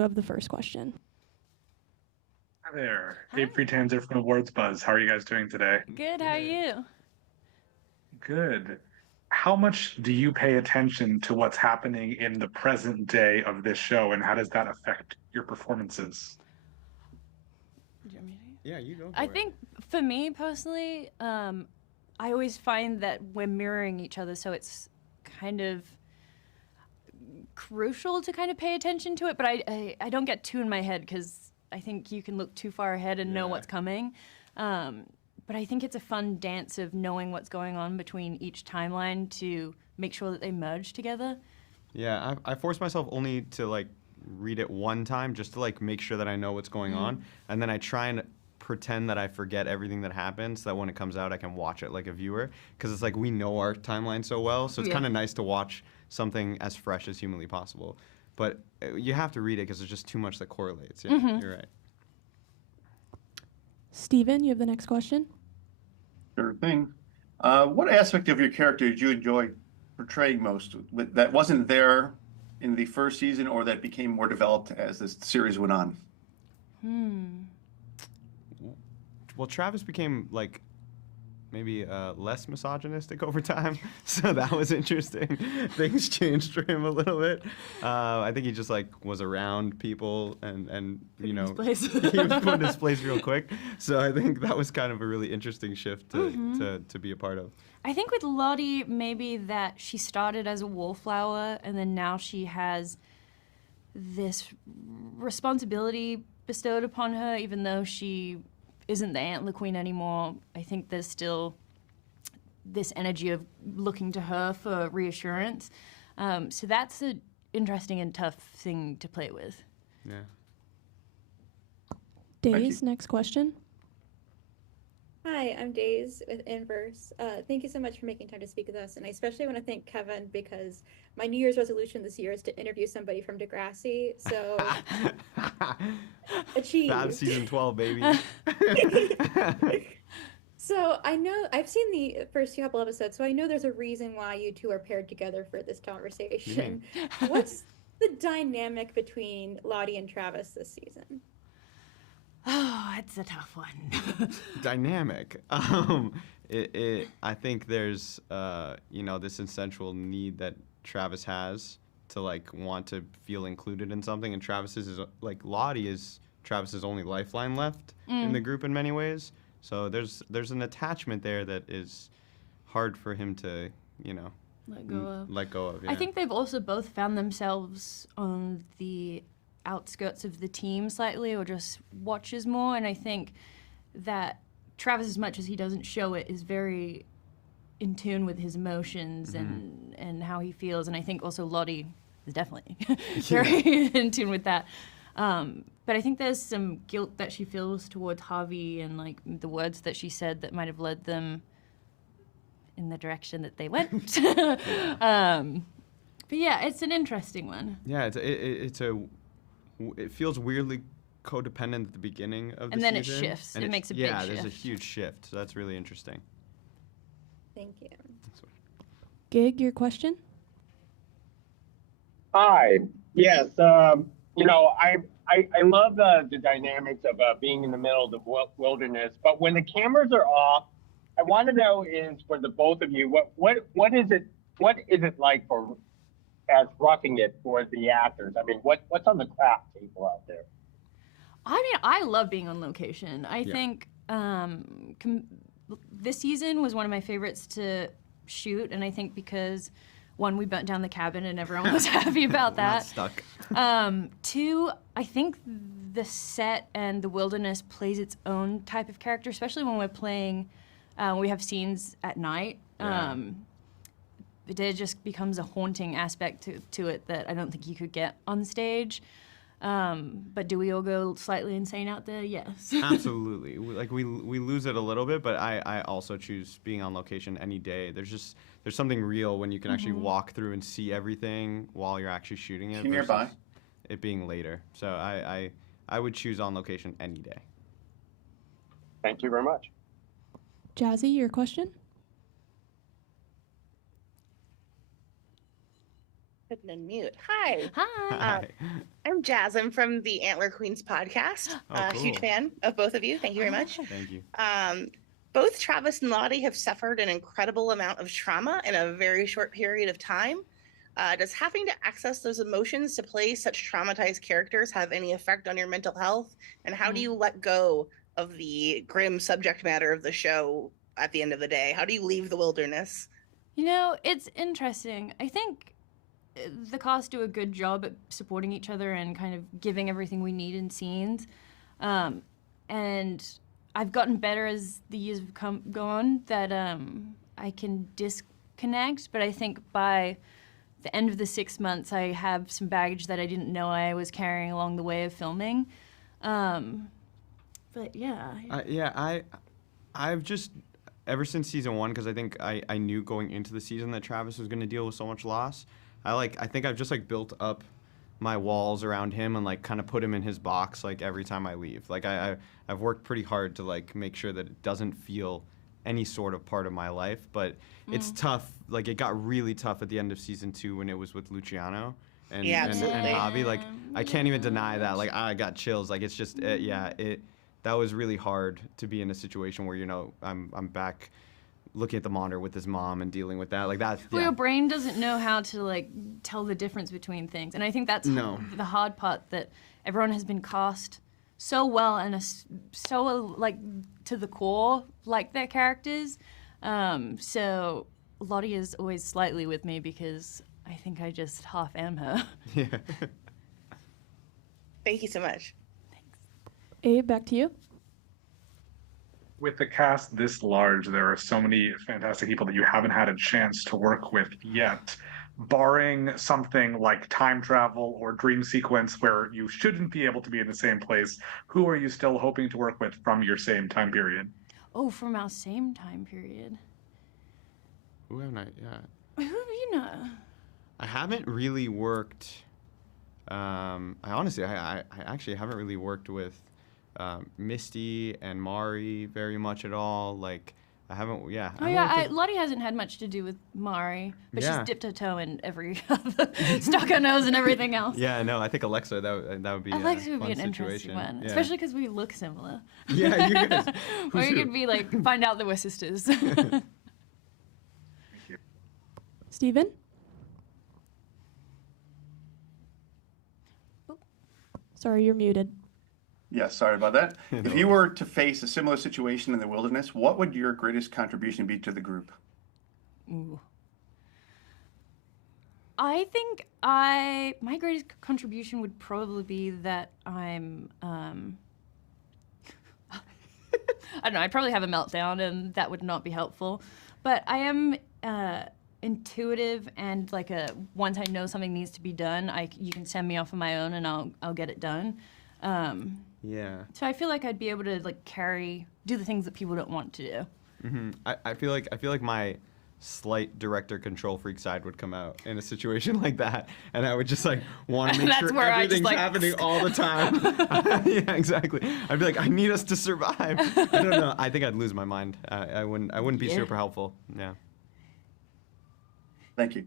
you have the first question. Hi there. Hi. Abe Pretenzer from Awards Buzz. How are you guys doing today? Good, how are you? Good. How much do you pay attention to what's happening in the present day of this show, and how does that affect your performances? Yeah, you go. I think for me personally, I always find that we're mirroring each other, so it's kind of crucial to kind of pay attention to it, but I don't get too in my head because I think you can look too far ahead and know what's coming. But I think it's a fun dance of knowing what's going on between each timeline to make sure that they merge together. Yeah, I force myself only to like read it one time just to like make sure that I know what's going on, and then I try and pretend that I forget everything that happens so that when it comes out I can watch it like a viewer, because it's like we know our timeline so well, so it's kind of nice to watch something as fresh as humanly possible. But you have to read it because there's just too much that correlates. Yeah, you're right. Steven, you have the next question. Sure thing. What aspect of your character did you enjoy portraying most that wasn't there in the first season, or that became more developed as this series went on? Well, Travis became like maybe less misogynistic over time, so that was interesting. Things changed for him a little bit. I think he just like was around people and you know he was put in his place real quick. So I think that was kind of a really interesting shift to be a part of. I think with Lottie, maybe that she started as a wallflower and then now she has this responsibility bestowed upon her, even though she isn't the antler queen anymore. I think there's still this energy of looking to her for reassurance. So that's an interesting and tough thing to play with. Yeah. Days, next question. Hi, I'm Days with Inverse. Thank you so much for making time to speak with us, and I especially want to thank Kevin because my New Year's resolution this year is to interview somebody from Degrassi, so achieved. Fab season 12, baby. So I know, I've seen the first couple episodes, so I know there's a reason why you two are paired together for this conversation. What's the dynamic between Lottie and Travis this season? Oh, it's a tough one. Dynamic. I think there's, you know, this essential need that Travis has to like want to feel included in something, and Travis's is like Lottie is Travis's only lifeline left in the group in many ways. So there's an attachment there that is hard for him to, you know, let go of. Yeah. I think they've also both found themselves on the outskirts of the team slightly, or just watches more, and I think that Travis, as much as he doesn't show it, is very in tune with his emotions and how he feels, and I think also Lottie is definitely very in tune with that. But I think there's some guilt that she feels towards Harvey and like the words that she said that might have led them in the direction that they went. But yeah, it's an interesting one. Yeah, it feels weirdly codependent at the beginning of the season. And then it shifts. It makes a big shift. Yeah, there's a huge shift. So that's really interesting. Thank you. Gig, your question? Hi. Yes. You know, I love the dynamics of being in the middle of the wilderness. But when the cameras are off, I want to know is for the both of you, what is it like for as roughing it for the actors? I mean, what's on the craft table out there? I mean, I love being on location. I think this season was one of my favorites to shoot, and I think because, one, we burnt down the cabin and everyone was happy about that. Not stuck. Two, I think the set and the wilderness plays its own type of character, especially when we're playing, we have scenes at night. It just becomes a haunting aspect to it that I don't think you could get on stage. But do we all go slightly insane out there? Yes. Absolutely. We lose it a little bit, but I also choose being on location any day. There's something real when you can actually walk through and see everything while you're actually shooting it. Nearby. It being later. So I would choose on location any day. Thank you very much. Jazzy, your question? couldn't unmute. Hi. Hi. I'm Jazz. I'm from the Antler Queens podcast. Oh, Huge cool. fan of both of you. Thank you very much. Thank you. Both Travis and Lottie have suffered an incredible amount of trauma in a very short period of time. Does having to access those emotions to play such traumatized characters have any effect on your mental health? And how do you let go of the grim subject matter of the show at the end of the day? How do you leave the wilderness? You know, it's interesting. I think the cast do a good job at supporting each other and kind of giving everything we need in scenes. And I've gotten better as the years have gone that I can disconnect, but I think by the end of the 6 months, I have some baggage that I didn't know I was carrying along the way of filming. But yeah. I've just, ever since season 1, because I think I knew going into the season that Travis was going to deal with so much loss, I think I've just, like, built up my walls around him and, like, kind of put him in his box, like, every time I leave. Like, I've worked pretty hard to, like, make sure that it doesn't feel any sort of part of my life, but it's tough. Like, it got really tough at the end of season 2 when it was with Luciano and Javi. Like, I can't even deny that. Like, I got chills. Like, it's just, that was really hard to be in a situation where, you know, I'm back looking at the monitor with his mom and dealing with that. Like, that's, Well, your brain doesn't know how to, like, tell the difference between things. And I think that's the hard part, that everyone has been cast so well and so, like, to the core, like their characters. So Lottie is always slightly with me because I think I just half am her. Yeah. Thank you so much. Abe, back to you. With the cast this large, there are so many fantastic people that you haven't had a chance to work with yet. Barring something like time travel or dream sequence where you shouldn't be able to be in the same place, who are you still hoping to work with from your same time period? Oh, from our same time period. Who haven't I? Yeah. Who do you know? I haven't really worked. I actually haven't really worked with Misty and Mari very much at all. Like, I haven't. Yeah. Lottie hasn't had much to do with Mari, but Yeah. she's dipped her toe in every stuck her nose and everything else. Yeah, no, I think Alexa, that would be Alexa a would be fun an interesting situation. one, Yeah. especially because we look similar. Yeah, you guys. Or Who's you who? could be like, find out that we're sisters. Steven? Sorry, you're muted. Yes, sorry about that. If you were to face a similar situation in the wilderness, what would your greatest contribution be to the group? Ooh. I think my greatest contribution would probably be that I'm I don't know, I'd probably have a meltdown and that would not be helpful. But I am intuitive and like once I know something needs to be done, you can send me off on my own and I'll get it done. Yeah. So I feel like I'd be able to like do the things that people don't want to do. Mm-hmm. I feel like my slight director control freak side would come out in a situation like that, and I would just like want to make That's sure where I just, everything's like, happening all the time. Yeah, exactly. I'd be like, I need us to survive. I don't know. I think I'd lose my mind. I wouldn't be super helpful. Yeah. Thank you.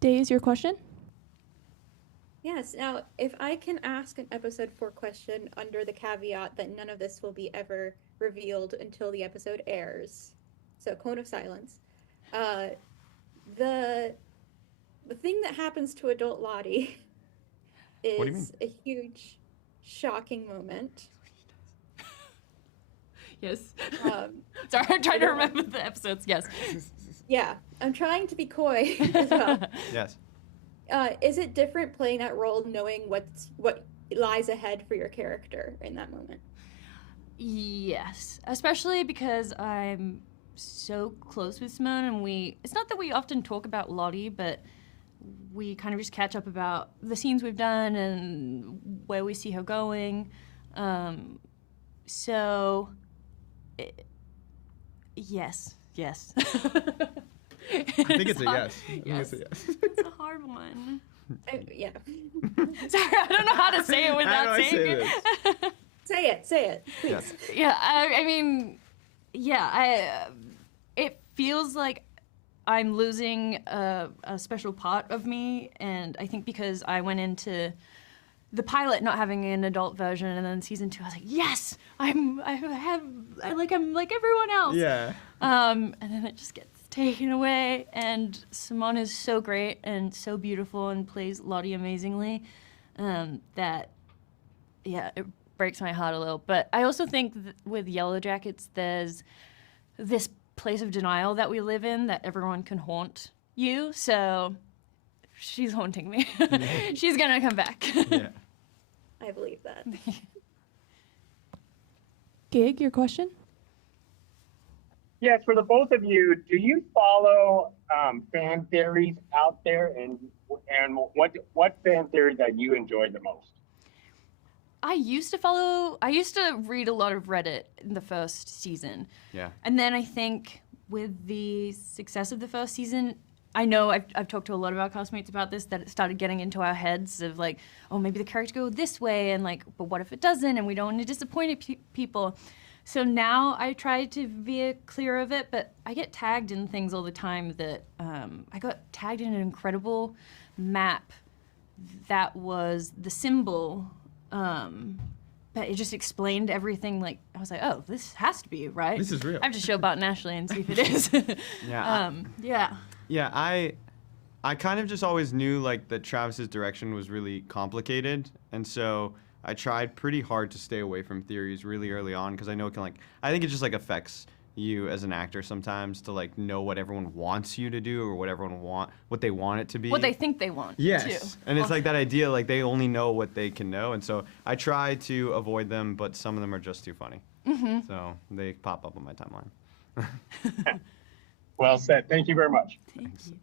Days, your question? Yes. Now, if I can ask an episode 4 question under the caveat that none of this will be ever revealed until the episode airs, so cone of silence, the thing that happens to adult Lottie What do you mean? is a huge, shocking moment. Yes. Sorry, I'm trying to remember the episodes. Yes. Yeah, I'm trying to be coy as well. Yes. Is it different playing that role, knowing what lies ahead for your character in that moment? Yes, especially because I'm so close with Simone, and it's not that we often talk about Lottie, but we kind of just catch up about the scenes we've done and where we see her going. Yes. I think it's a yes. Yes. It's a yes. It's a hard one. Yeah. Sorry, I don't know how to say it without How do I saying say it. Say it, please. Yeah. Yeah, I mean, yeah, it feels like I'm losing a special part of me, and I think because I went into the pilot not having an adult version, and then season 2, I was like, yes, I'm like everyone else. Yeah. And then it just gets taken away. And Simone is so great and so beautiful and plays Lottie amazingly. That, yeah, it breaks my heart a little. But I also think with Yellowjackets, there's this place of denial that we live in that everyone can haunt you. So she's haunting me. She's gonna come back. Yeah. I believe that. Gig, your question? Yes, for the both of you, do you follow fan theories out there, and what fan theory that you enjoy the most? I used to read a lot of Reddit in the first season. Yeah. And then I think with the success of the first season, I know I've talked to a lot of our classmates about this, that it started getting into our heads of like, oh, maybe the character go this way, and like, but what if it doesn't, and we don't want to disappoint people. So now I try to be clear of it, but I get tagged in things all the time that, I got tagged in an incredible map that was the symbol, but it just explained everything. Like, I was like, oh, this has to be right. This is real. I have to show Bart and Ashley and see if it is. Yeah. Yeah. Yeah, I kind of just always knew like that Travis's direction was really complicated, and so I tried pretty hard to stay away from theories really early on, because I know it can I think it just like affects you as an actor sometimes to like know what everyone wants you to do, or what they want it to be. What they think they want. Yes. Too. And it's like that idea, like they only know what they can know, and so I try to avoid them, but some of them are just too funny. Mm-hmm. So they pop up on my timeline. Well said. Thank you very much. Thank you.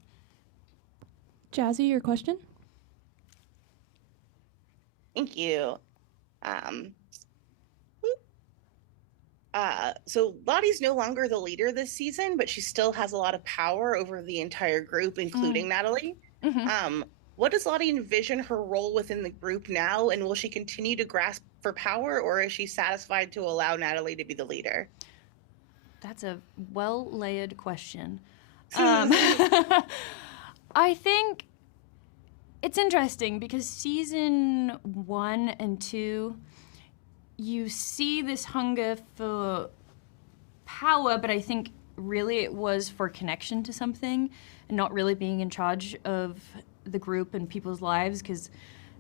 Jazzy, your question? Thank you. So Lottie's no longer the leader this season, but she still has a lot of power over the entire group, including Natalie. Mm-hmm. What does Lottie envision her role within the group now, and will she continue to grasp for power, or is she satisfied to allow Natalie to be the leader? That's a well-layered question. I think it's interesting because season 1 and 2, you see this hunger for power, but I think really it was for connection to something and not really being in charge of the group and people's lives, because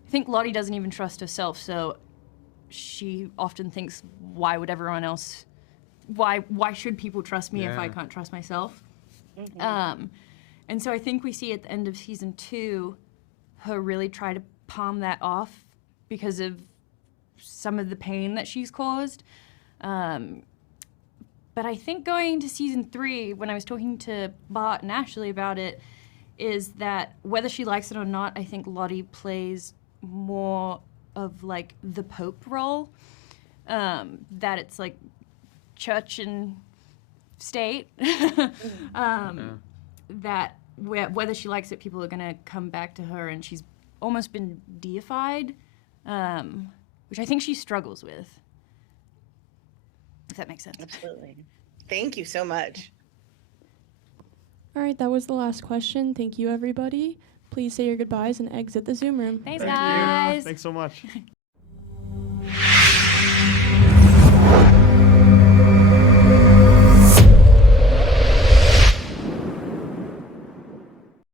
I think Lottie doesn't even trust herself, so she often thinks, why would everyone else, why should people trust me if I can't trust myself? Mm-hmm. And so I think we see at the end of season 2 her really try to palm that off because of some of the pain that she's caused. But I think going to season 3, when I was talking to Bart and Ashley about it, is that whether she likes it or not, I think Lottie plays more of like the Pope role. That it's like church and state. That whether she likes it, people are going to come back to her, and she's almost been deified, which I think she struggles with. If that makes sense. Absolutely. Thank you so much. All right, that was the last question. Thank you, everybody. Please say your goodbyes and exit the Zoom room. Thanks, Thank you. guys. Thanks so much.